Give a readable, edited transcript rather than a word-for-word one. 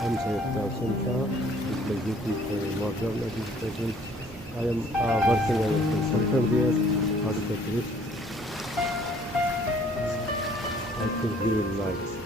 I'm Syed Qasim Shah, with duty for modern education. I am working as a consultant there, audit risk. I think you will like.